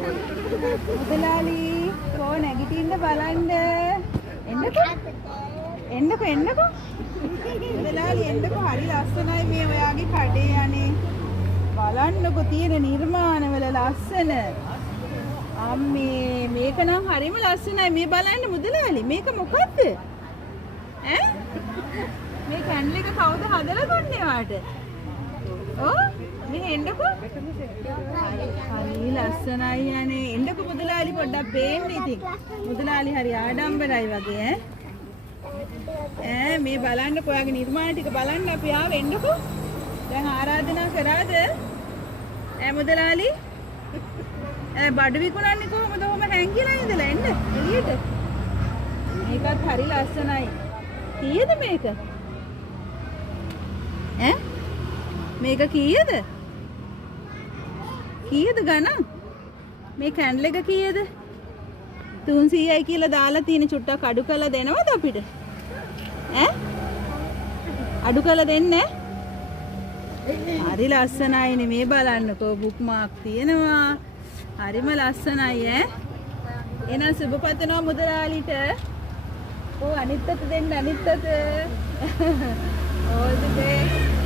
මුදලාලි කෝ නැගිටින්න බලන්න. එන්නකෝ. මුදලාලි එන්නකෝ හරි ලස්සනයි මේ ඔයාගේ කඩේ අනේ. බලන්නකෝ තියෙන නිර්මාණවල ලස්සන. අම්මේ මේක නම් හරිම ලස්සනයි. මේ බලන්න මුදලාලි මේක මොකද්ද? ඈ? මේ කැන්ඩල් එක කවුද හදලා දුන්නේ වාට? ඔව් මේ එන්නකෝ. හරි ලස්සනයි අනේ. එන්නකෝ මුදලාලි පොඩ්ඩක් පේන්න ඉතින්. මුදලාලි හරි ආඩම්බරයි වගේ ඈ මේ බලන්න ඔයාගේ නිර්මාණ ටික බලන්න අපි ආව එන්නකෝ. දැන් ආරාධනා කරාද? ඈ මුදලාලි බඩු විකුණන්නේ කොහොමද? ඔහම හැංගිලා ඉඳලා එන්න එළියට. මේකත් හරි ලස්සනයි. කීයද මේක? ඈ? මේක කීයද? කීයද ගණන්? මේ කැන්ඩල් එක කීයද? 300යි කියලා දාලා තියෙන චුට්ටක් අඩු කරලා දෙනවද අපිට? ඈ? අඩු කරලා දෙන්නේ? හරි ලස්සනයිනේ මේ බලන්නකෝ බුක් මාක් තියෙනවා. හරිම ලස්සනයි ඈ. එහෙනම් සුබපතනවා මුදලාලිට. ඔව් අනිත් අත දෙන්න අනිත් අත. all the best.